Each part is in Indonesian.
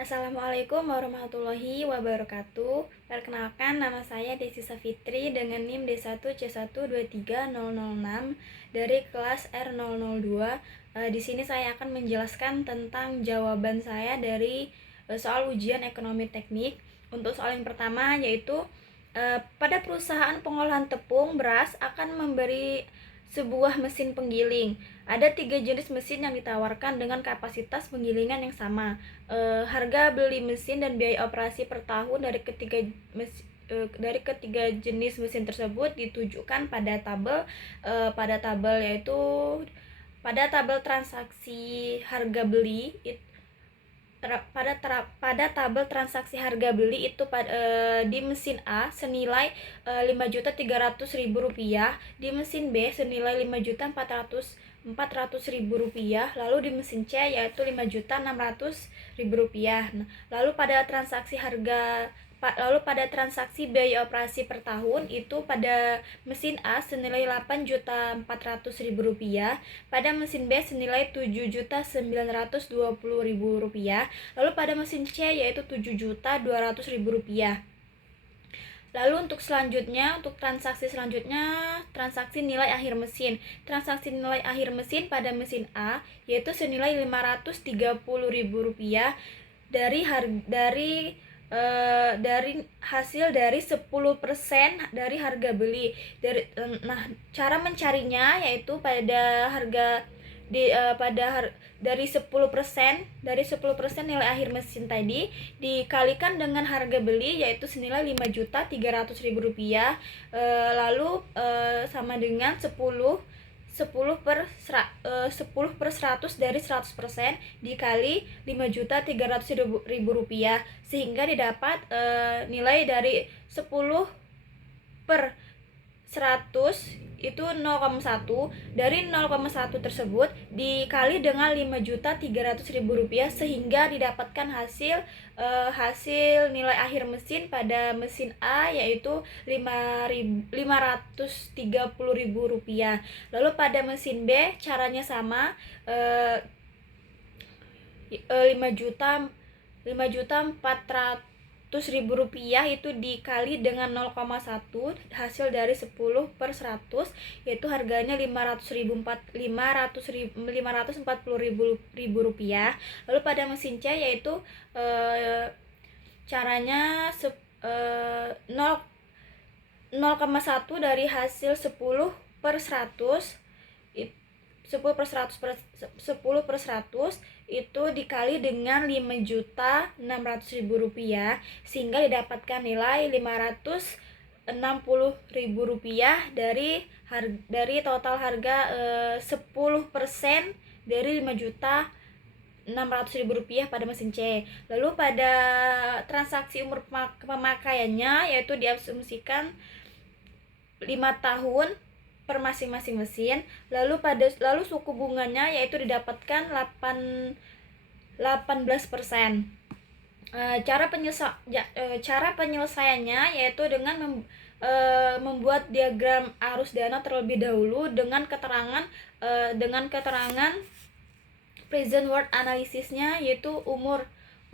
Assalamualaikum warahmatullahi wabarakatuh. Perkenalkan, nama saya Desi Safitri dengan NIM D1C1230006 dari kelas R002. Di sini saya akan menjelaskan tentang jawaban saya dari soal ujian ekonomi teknik. Untuk soal yang pertama yaitu pada perusahaan pengolahan tepung beras akan memberi sebuah mesin penggiling. Ada 3 jenis mesin yang ditawarkan dengan kapasitas penggilingan yang sama. Harga beli mesin dan biaya operasi per tahun dari ketiga jenis mesin tersebut ditujukan pada tabel yaitu pada tabel transaksi harga beli pada tabel transaksi harga beli itu di mesin A senilai Rp5.300.000, di mesin B senilai Rp5.400.000, lalu di mesin C yaitu Rp5.600.000. Lalu pada transaksi biaya operasi per tahun itu pada mesin A senilai Rp8.400.000, pada mesin B senilai Rp7.920.000, lalu pada mesin C yaitu Rp7.200.000. Lalu untuk transaksi selanjutnya, transaksi nilai akhir mesin. Transaksi nilai akhir mesin pada mesin A yaitu senilai Rp530.000 dari hasil dari 10% dari harga beli. Cara mencarinya yaitu dari 10% nilai akhir mesin tadi dikalikan dengan harga beli yaitu senilai Rp5.300.000, lalu sama dengan 10 per 100 dari 100% dikali Rp5.300.000, sehingga didapat nilai dari 10 per 100 itu 0,1. Dari 0,1 tersebut dikali dengan Rp5.300.000 sehingga didapatkan hasil nilai akhir mesin pada mesin A yaitu Rp530.000. Lalu pada mesin B caranya sama, Rp5.400.000 itu dikali dengan 0,1 hasil dari 10 per 100 yaitu harganya Rp540.000. Lalu pada mesin C yaitu caranya 0,1 dari hasil 10 per 100 itu dikali dengan Rp5.600.000 sehingga didapatkan nilai Rp560.000 dari total harga 10% dari Rp5.600.000 pada mesin C. Lalu pada transaksi umur pemakaiannya yaitu diasumsikan 5 tahun per masing-masing mesin. Lalu suku bunganya yaitu didapatkan 18%. Cara penyelesaiannya yaitu dengan membuat diagram arus dana terlebih dahulu dengan keterangan present worth analisisnya yaitu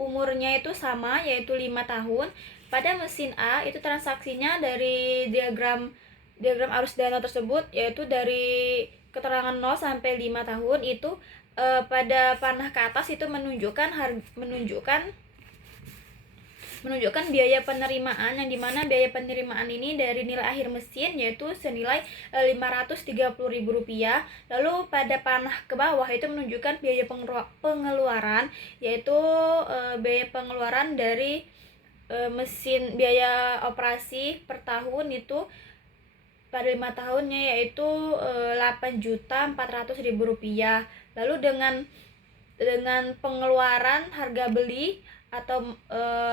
umurnya itu sama yaitu 5 tahun. Pada mesin A itu transaksinya dari diagram arus dana tersebut yaitu dari keterangan 0 sampai 5 tahun itu pada panah ke atas itu menunjukkan biaya penerimaan, yang dimana biaya penerimaan ini dari nilai akhir mesin yaitu senilai Rp530.000. Lalu pada panah ke bawah itu menunjukkan biaya pengeluaran yaitu biaya pengeluaran dari mesin, biaya operasi per tahun itu pada 5 tahunnya yaitu Rp8.400.000. Lalu dengan pengeluaran harga beli atau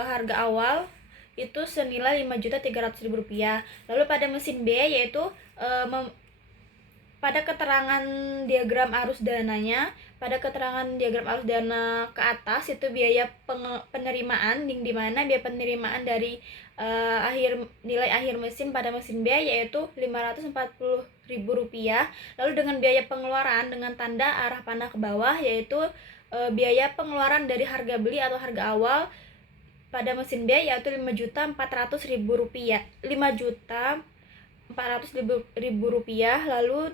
harga awal itu senilai Rp5.300.000. Lalu pada mesin B yaitu pada keterangan diagram arus dananya, pada keterangan diagram arus dana ke atas itu biaya penerimaan, di mana biaya penerimaan dari nilai akhir mesin pada mesin B yaitu Rp540.000. Lalu dengan biaya pengeluaran dengan tanda arah panah ke bawah yaitu biaya pengeluaran dari harga beli atau harga awal pada mesin B yaitu Rp5.400.000, Rp5.400.000, lalu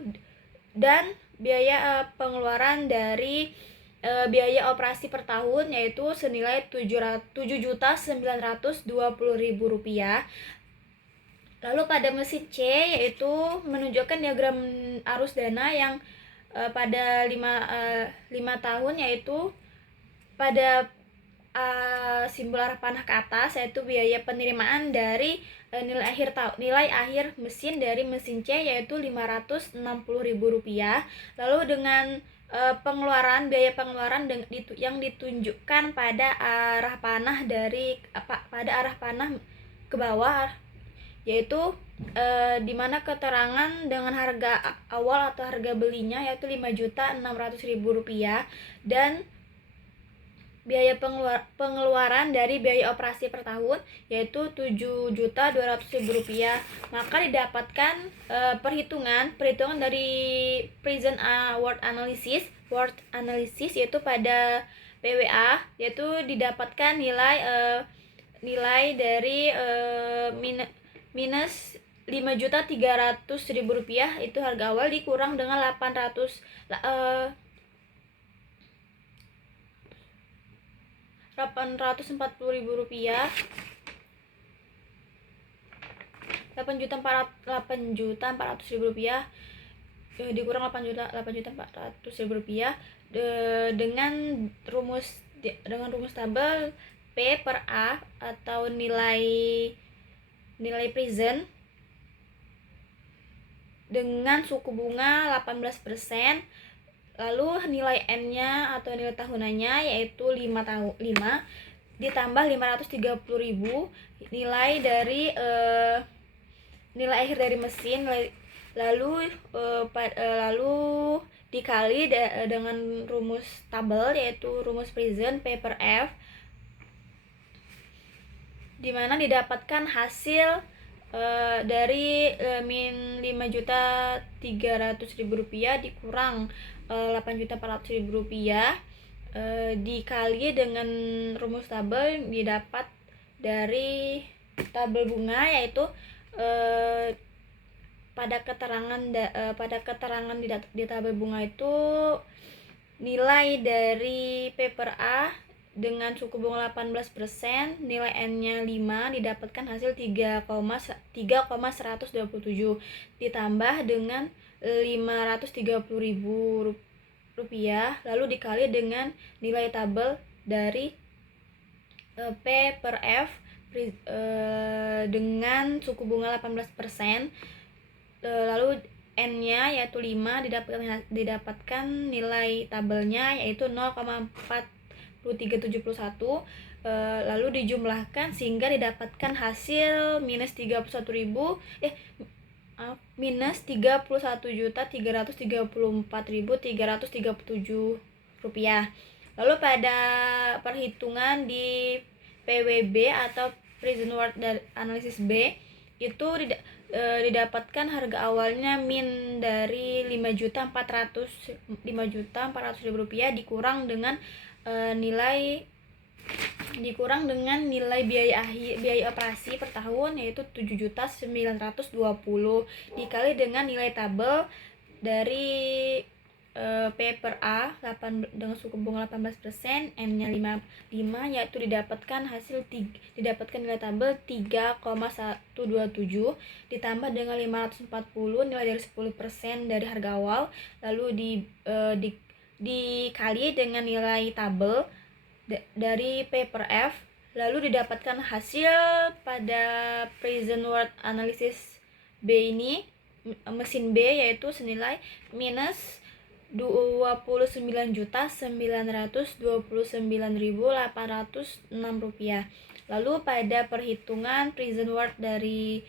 dan biaya pengeluaran dari biaya operasi per tahun yaitu senilai Rp7.920.000. Lalu pada mesin C yaitu menunjukkan diagram arus dana yang pada 5 tahun, yaitu pada simbol arah panah ke atas yaitu biaya penerimaan dari nilai akhir mesin dari mesin C yaitu Rp560.000. Lalu dengan biaya pengeluaran yang ditunjukkan pada arah panah ke bawah, yaitu dimana keterangan dengan harga awal atau harga belinya yaitu Rp5.600.000 dan biaya pengeluaran dari biaya operasi per tahun yaitu Rp7.200.000. Maka didapatkan perhitungan dari Present Worth Analysis yaitu pada PWA, yaitu didapatkan nilai dari minus Rp5.300.000 itu harga awal dikurang dengan Rp840.000, Rp8.400.000 dikurang Rp8.400.000 dengan rumus tabel P per A atau nilai present dengan suku bunga 18%. Lalu nilai N-nya atau nilai tahunannya yaitu 5 ditambah Rp530.000 nilai dari nilai akhir dari mesin, lalu dikali dengan rumus tabel yaitu rumus present P per F, dimana didapatkan hasil dari min Rp5.300.000 dikurang Rp8.400.000 dikali dengan rumus tabel didapat dari tabel bunga, yaitu pada keterangan di tabel bunga itu nilai dari P per A dengan suku bunga 18%, nilai N-nya 5, didapatkan hasil 3,127 ditambah dengan Rp530.000, lalu dikali dengan nilai tabel dari P per F dengan suku bunga 18%, lalu N-nya yaitu 5, didapatkan nilai tabelnya yaitu 0,4371, lalu dijumlahkan sehingga didapatkan hasil minus 31.334.337 rupiah. Lalu pada perhitungan di PWB atau Present Worth Analysis B itu didapatkan harga awalnya min dari Rp5.400.000 dikurang dengan nilai biaya operasi per tahun yaitu Rp7.920 dikali dengan nilai tabel dari P per A dengan suku bunga 18%, N-nya 5, yaitu didapatkan nilai tabel 3,127 ditambah dengan 540 nilai dari 10% dari harga awal, lalu dikali dengan nilai tabel dari P per F, lalu didapatkan hasil pada Present Worth Analysis B ini mesin B yaitu senilai minus Rp29.929.806. Lalu pada perhitungan Present Worth dari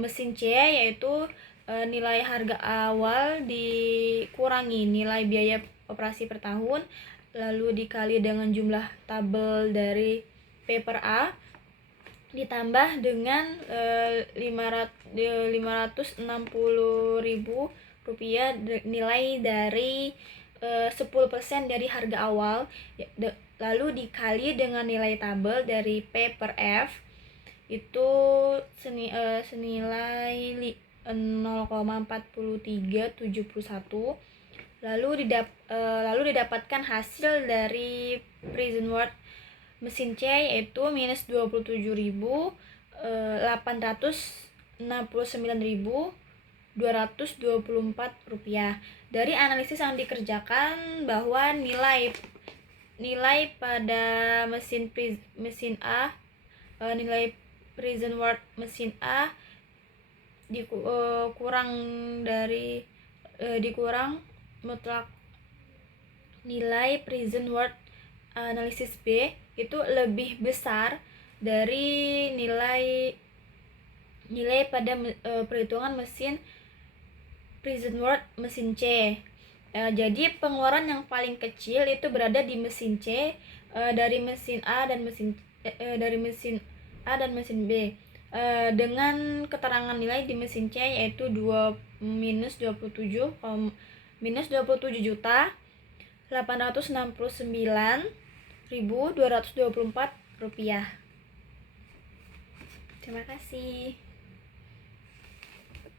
mesin C yaitu nilai harga awal dikurangi nilai biaya operasi per tahun, lalu dikali dengan jumlah tabel dari P per A ditambah dengan Rp560.000 nilai dari 10% dari harga awal, lalu dikali dengan nilai tabel dari P per F itu senilai 0,4371, lalu didapatkan hasil dari Prison World mesin C yaitu minus 27.869.224 rupiah. Dari analisis yang dikerjakan bahwa nilai pada mesin A, nilai Prison World mesin A dikurang mutlak nilai Prison World analisis B itu lebih besar dari nilai pada perhitungan mesin Prison World mesin C. Jadi pengeluaran yang paling kecil itu berada di mesin C, dari mesin A dan mesin B, dengan keterangan nilai di mesin C yaitu minus 27.869.224 rupiah. Terima kasih.